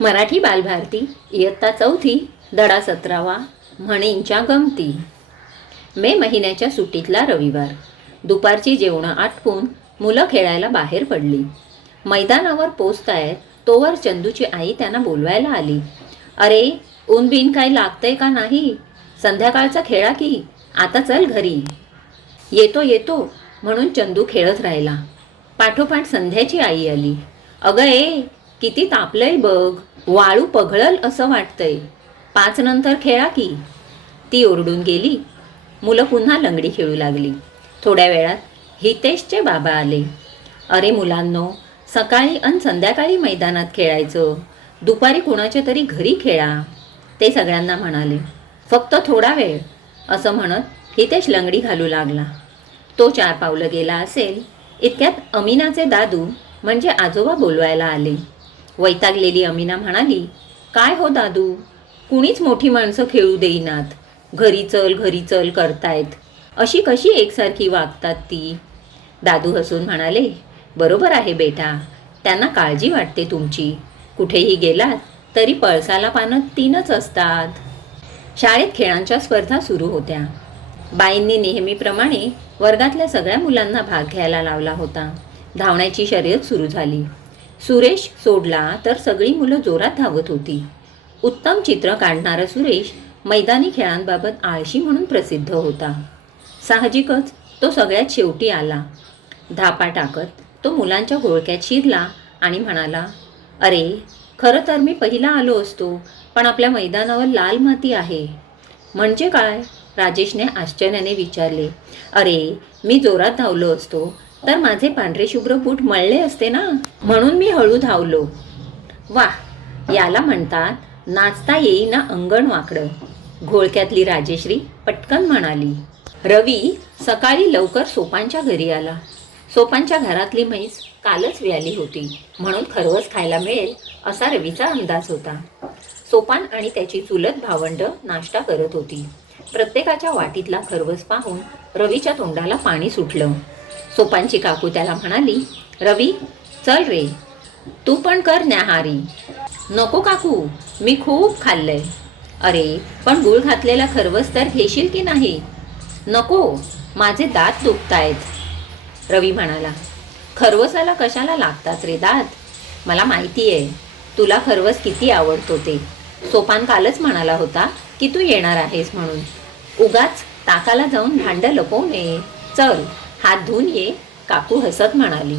मराठी बालभारती इयत्ता 4थी धडा 17वा म्हणींच्या गमती. मे महिन्याच्या सुट्टीतला रविवार. दुपारची जेवणं आटपून मुलं खेळायला बाहेर पडली. मैदानावर पोचतायत तोवर चंदूची आई त्यांना बोलवायला आली. अरे, ऊन बिन काय लागतंय का नाही? संध्याकाळचा खेळा की, आता चल घरी. येतो येतो म्हणून चंदू खेळत राहिला. पाठोपाठ संध्याची आई आली. अगं ए, किती तापलंय बघ, वाळू पघळल असं वाटतंय, 5 नंतर खेळा की. ती ओरडून गेली. मुलं पुन्हा लंगडी खेळू लागली. थोड्या वेळात हितेशचे बाबा आले. अरे मुलांनो, सकाळी आणि संध्याकाळी मैदानात खेळायचं, दुपारी कुणाच्या तरी घरी खेळा, ते सगळ्यांना म्हणाले. फक्त थोडा वेळ, असं म्हणत हितेश लंगडी घालू लागला. तो 4 पावलं गेला असेल इतक्यात अमीनाचे दादू म्हणजे आजोबा बोलवायला आले. वैतागलेली अमीना म्हणाली, काय हो दादू, कुणीच मोठी माणसं खेळू देईनात, घरी चल करतायत, अशी कशी एकसारखी वागतात ती? दादू हसून म्हणाले, बरोबर आहे बेटा, त्यांना काळजी वाटते तुमची. कुठेही गेलात तरी पळसाला पानं 3च असतात. शाळेत खेळांच्या स्पर्धा सुरू होत्या. बाईंनी नेहमीप्रमाणे वर्गातल्या सगळ्या मुलांना भाग घ्यायला लावला होता. धावण्याची शर्यत सुरू झाली. सुरेश सोडला तर सगळी मुलं जोरात धावत होती. उत्तम चित्र काढणारा सुरेश मैदानी खेळांबाबत आळशी म्हणून प्रसिद्ध होता. साहजिकच तो सगळ्यात शेवटी आला. धापा टाकत तो मुलांच्या घोळक्यात शिरला आणि म्हणाला, अरे, खरं तर मी पहिला आलो असतो, पण आपल्या मैदानावर लाल माती आहे. म्हणजे काय? राजेशने आश्चर्याने विचारले. अरे, मी जोरात धावलो असतो तर माझे पांढरे शुभ्र बूट मळले असते ना, म्हणून मी हळू धावलो. वाह, याला म्हणतात नाचता येईना अंगण वाकडं, घोळक्यातली राजेश्री पटकन म्हणाली. रवी सकाळी लवकर सोपांच्या घरी आला. सोपांच्या घरातली म्हैस कालच व्याली होती, म्हणून खरवस खायला मिळेल असा रवीचा अंदाज होता. सोपान आणि त्याची चुलत भावंड नाश्ता करत होती. प्रत्येकाच्या वाटीतला खरवस पाहून रवीच्या तोंडाला पाणी सुटलं. सोपांची काकू त्याला म्हणाली, रवी, चल रे, तू पण कर न्याहारी. नको काकू, मी खूप खाल्लंय. अरे, पण गूळ घातलेला खरवस तर घेशील की नाही? नको, माझे दात दुखतायत. रवी म्हणाला, खरवसाला कशाला लागतात रे दात? मला माहिती आहे तुला खरवस किती आवडतो ते. सोपान कालच म्हणाला होता की तू येणार आहेस म्हणून. उगाच ताकाला जाऊन भांडं लपवू नये. चल, हात धुवून ये, काकू हसत म्हणाली.